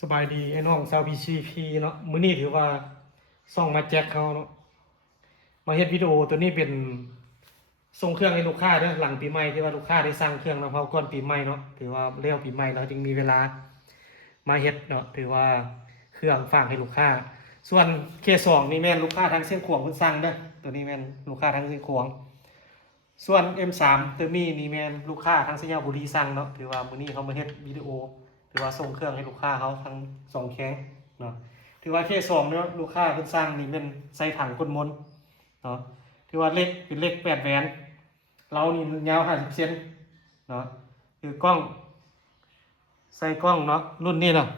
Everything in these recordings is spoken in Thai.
สบายดีไอ้น้องชาวพีซีพีเนาะมื้อนี้ถือว่าส่องมาแจ็คเขาเนาะมาเฮ็ดวิดีโอตัวนี้เป็นส่งเครื่องให้ลูกค้าเด้อหลังปีใหม่ที่ว่าลูกค้าได้สั่งเครื่องแล้วเขาก่อนปีใหม่เนาะถือว่าเลี้ยวปีใหม่แล้วจึงมีเวลามาเฮ็ดเนาะถือว่าเครื่องฝากให้ลูกค้าส่วนเคสองนี่แม่นลูกค้าทางเชียงขวางเพิ่นสั่งเด้อตัวนี้แม่นลูกค้าทางเชียงขวางส่วน M3 ตัวนี้นี่แม่นลูกค้าทางสัญญาบุรีสั่งเนาะถือว่ามื้อนี้เขามาเฮ็ดวิดีโอถือว่าส่งเครื่องให้ลูกค้าเขาทั้ง2แข้งเนาะถือว่าเคสองเนาะลูกค้าเพิ่นสั่งนี่เป็นใส่ถังก้นมนเนาะถือว่าเล็กเป็นเล็ก8แหวนเรานี่ยาว50เซนเนาะคือกล้องใส่กล้องเนาะรุ่นนี้เนาะ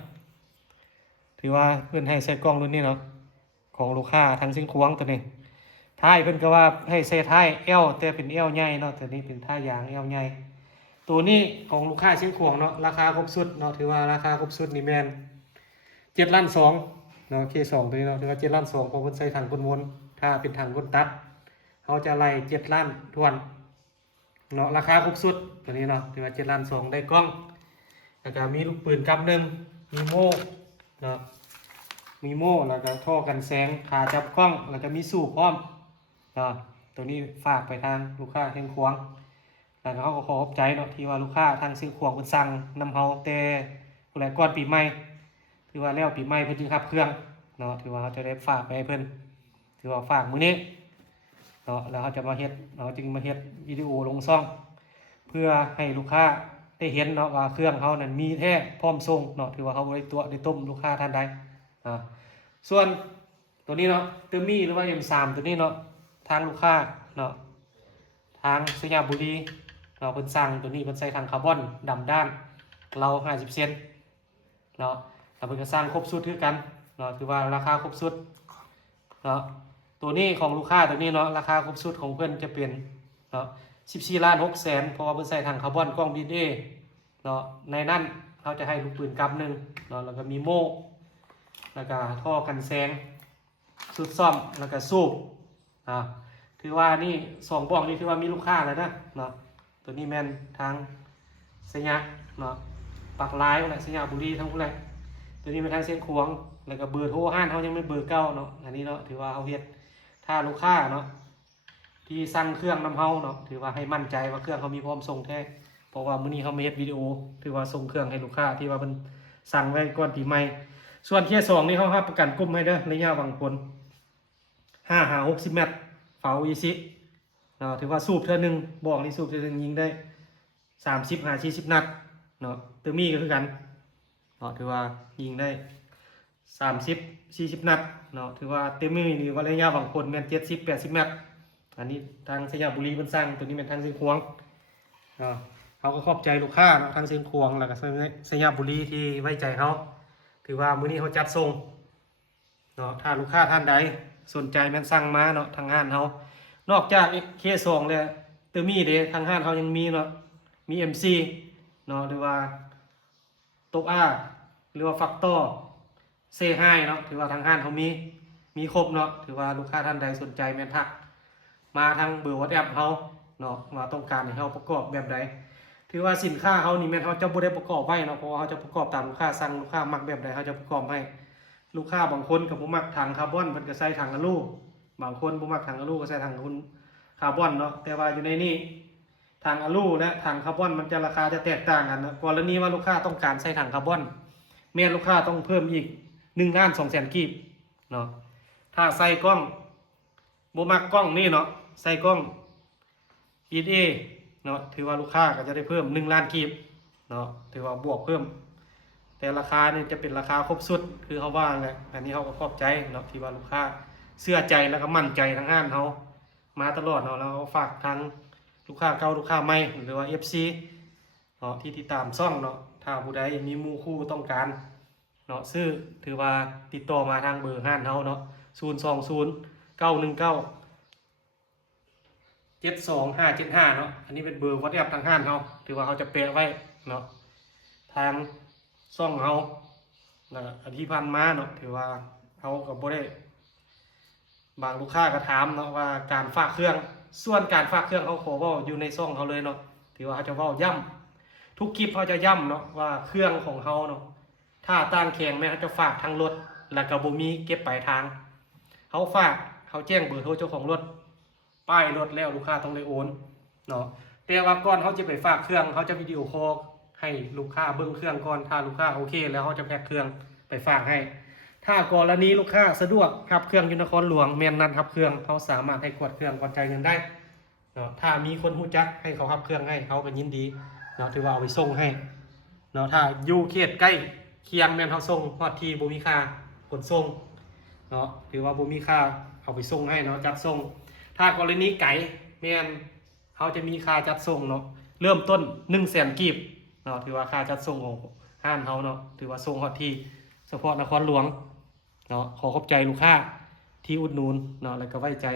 ถือว่าเพิ่นให้ใส่กล้องรุ่นนี้เนาะของลูกค้าทางสิงควงตัวนี้ท้ายเพิ่นก็ว่าให้ใส่ท้าย L แต่เป็น L ใหญ่เนาะตัวนี้เป็นท้ายยาง L ใหญ่ตัวนี้ของลูกค้าสิงควงเนาะราคาครบสุดเนาะถือว่าราคาครบสุดนี่แม่น7.2 ล้านเนาะ K2 ตัวนี้เนาะถือว่า7.2 ล้านเพราะเพิ่นใส่ถังก้นวนถ้าเป็นถังก้นตัดเขาจะไล่7 ล้านทวนเนาะราคาครบสุดตัวนี้เนาะถือว่า7.2 ล้านได้กล้องแล้วก็มีลูกปืนกับหนึ่งมีโม่เนาะมีโม่แล้วก็ท่อกันแสงขาจับกล้องแล้วก็มีสูบพร้อมเนาะตัวนี้ฝากไปทางลูกค้าเชียงขวางแล้วก็เขาก็ขอบใจเนาะที่ว่าลูกค้าทางเชียงขวางเพิ่นสั่งนำเฮาแต่ผู้ใดก่อนปีใหม่ถือว่าแล้วปีใหม่เพิ่นจึงรับเครื่องเนาะถือว่าเขาจะได้ฝากไปให้เพิ่นถือว่าฝากมื้อนี้เนาะแล้วเขาจะมาเฮ็ดเนาะจึงมาเฮ็ดวิดีโอลงช่องเพื่อให้ลูกค้าได้เห็นเนาะว่าเครื่องเขานั้นมีแท้พร้อมส่งเนาะถือว่าเขาบ่ได้ตัวได้ต้มลูกค้าท่านใดส่วนตัวนี้เนาะเตอร์มี่หรือว่า M3 ตัวนี้เนาะทางลูกค้าเนาะทางสยามบุรีเราเพิ่นสั่งตัวนี้เพิ่นใส่ถังคาร์บอนดำด้านเรา50เซนเนาะแล้วเพิ่นก็สร้างครบสุดคือกันเนาะถือว่าราคาครบสุดเนาะตัวนี้ของลูกค้าตัวนี้เนาะราคาครบสุดของเพิ่นจะเป็นเนาะ14.6 ล้านเพราะว่าเพิ่นใส่ถังคาร์บอนกล้อง DNA เนาะในนั้นเขาจะให้ลูกปืนกำหนึ่งเนาะแล้วก็มีโม่แล้วก็ท่อกันแสงสุดซ่อมแล้วก็สูบถือว่านี่2 บอกนี่ถือว่ามีลูกค้าแล้วนะเนาะตัวนี้แม่นทางสยามเนาะปากลายอะไรสยามบุรีทั้งพวกนั้นตัวนี้เป็นทางเส้นขวงแล้วก็เบอร์โทรห้านเขายังไม่เบอร์เก้าเนาะอันนี้เนาะถือว่าเอาเฮ็ดถ้าลูกค้าเนาะที่สั่งเครื่องนำเฮาเนาะถือว่าให้มั่นใจว่าเครื่องเขามีพร้อมส่งแท้เพราะว่ามื้อนี้เขามาเฮ็ดวิดีโอถือว่าส่งเครื่องให้ลูกค้าที่ว่ามันสั่งไว้ก่อนปีใหม่ส่วนเทียร์2นี่เขารับประกันกลุ่มให้เด้อระยะบางคน60 เมตรเฝ้า20เนาะถือว่าสูบเท่านึงบอกนี่สูบเท่านึงยิงได้30-40 นัดเนาะตัวมีก็คือกันเนาะถือว่ายิงได้30-40 นัดเนาะถือว่าเต็มมือนี่ว่าระยะบางคนแม่น70-80 เมตรอันนี้ทางสยามบุรีเพิ่นสร้างตัวนี้เป็นทางเชียงขวางเนาะเขาก็ขอบใจลูกค้าเนาะทางเชียงขวางแล้วก็สยามบุรีที่ไว้ใจเขาถือว่ามื้อนี้เขาจัดส่งเนาะถ้าลูกค้าท่านใดสนใจแม่นสั่งมาเนาะทางห้านเขานอกจากเคส2แล้วเตอร์มี่เด้ทางห้านเขายังมีเนาะมี MC เนาะหรือว่าตกอาหรือว่าฟักตอร์เซไฮเนาะถือว่าทางห้านเขามีครบเนาะถือว่าลูกค้าท่านใดสนใจแม่นทักมาทางเบอร์ WhatsApp เขาเนาะว่าต้องการให้เขาประกอบแบบใดถือว่าสินค้าเขานี่แม่นเขาจะบ่ได้ประกอบไว้เนาะเพราะว่าเขาจะประกอบตามลูกค้าสั่งลูกค้ามักแบบใดเขาจะประกอบให้ลูกค้าบางคนก็บ่มักถังคาร์บอนเพิ่นก็ใส่ถังอลูบางคนบ่มักถังอลูก็ใส่ถังคาร์บอนเนาะแต่ว่าอยู่ในนี้ถังอลูและถังคาร์บอนมันจะราคาจะแตกต่างกันนะกรณีว่าลูกค้าต้องการใส่ถังคาร์บอนแม่นลูกค้าต้องเพิ่มอีก1,200,000 กีบเนาะถ้าใส่กล้องบ่มักกล้องนี่เนาะใส่กล้อง EA เนาะถือว่าลูกค้าก็จะได้เพิ่ม1 ล้านกีบเนาะถือว่าบวกเพิ่มแต่ราคานี่จะเป็นราคาครบสุดคือเขาว่าไงอันนี้เขาก็ขอบใจเนาะที่ว่าลูกค้าเชื่อใจแล้วก็มั่นใจทางห้านเขามาตลอดเนาะแล้วฝากทางลูกค้าเก่าลูกค้าใหม่หรือว่า FC เนาะที่ติดตามช่องเนาะถ้าผู้ใดมีหมู่คู่ต้องการเนาะซื้อถือว่าติดต่อมาทางเบอร์ห้านเขาเนาะ020-919-72575เนาะอันนี้เป็นเบอร์ WhatsApp ทางห้านเขาถือว่าเขาจะแปะไว้เนาะทางช่องเขาอธิพันธ์มาเนาะถือว่าเขากับบ่ได้บางลูกค้าก็ถามเนาะว่าการฝากเครื่องส่วนการฝากเครื่องเขาขอว่าอยู่ในช่องเขาเลยเนาะถือว่าเขาจะเว้าย้ำทุกคลิปเขาจะย้ำเนาะว่าเครื่องของเขาเนาะ ถ้าต่างแข่งแม่เขาจะฝากทางรถแล้วก็บ่มีเก็บปลายทางเขาฝากเขาแจ้งเบอร์โทรเจ้าของรถป้ายรถแล้วลูกค้าต้องได้โอนเนาะแต่ว่าก่อนเขาจะไปฝากเครื่องเขาจะวิดีโอคอลให้ลูกค้าเบิ่งเครื่องก่อนถ้าลูกค้าโอเคแล้วเขาจะแพ็คเครื่องไปฝากให้ ถ้ากรณีลูกค้าสะดวกรับเครื่องอยู่นครหลวงแม่นนัดรับเครื่องเขาสามารถให้กดเครื่องก่อนจ่ายเงินได้เนาะถ้ามีคนรู้จักให้เขารับเครื่องให้เขาก็ยินดีเนาะถือว่าเอาไปส่งให้เนาะถ้าอยู่เขตใกล้เคียงแม่นเขาส่งฮอดที่บ่มีค่าขนส่งเนาะถือว่าบ่มีค่าเอาไปส่งให้เนาะจัดส่งถ้ากรณีไกลแม่นเขาจะมีค่าจัดส่งเนาะเริ่มต้น 100,000 กีบเนาะถือว่าค่าจัดส่งของห้านเขาเนาะถือว่าส่งฮอดที่เฉพาะนครหลวงเนาะขอขอบใจลูกค้าที่อุดหนุนเนาะแล้วก็ไว้ใจ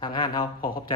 ทางห้านเขาขอขอบใจ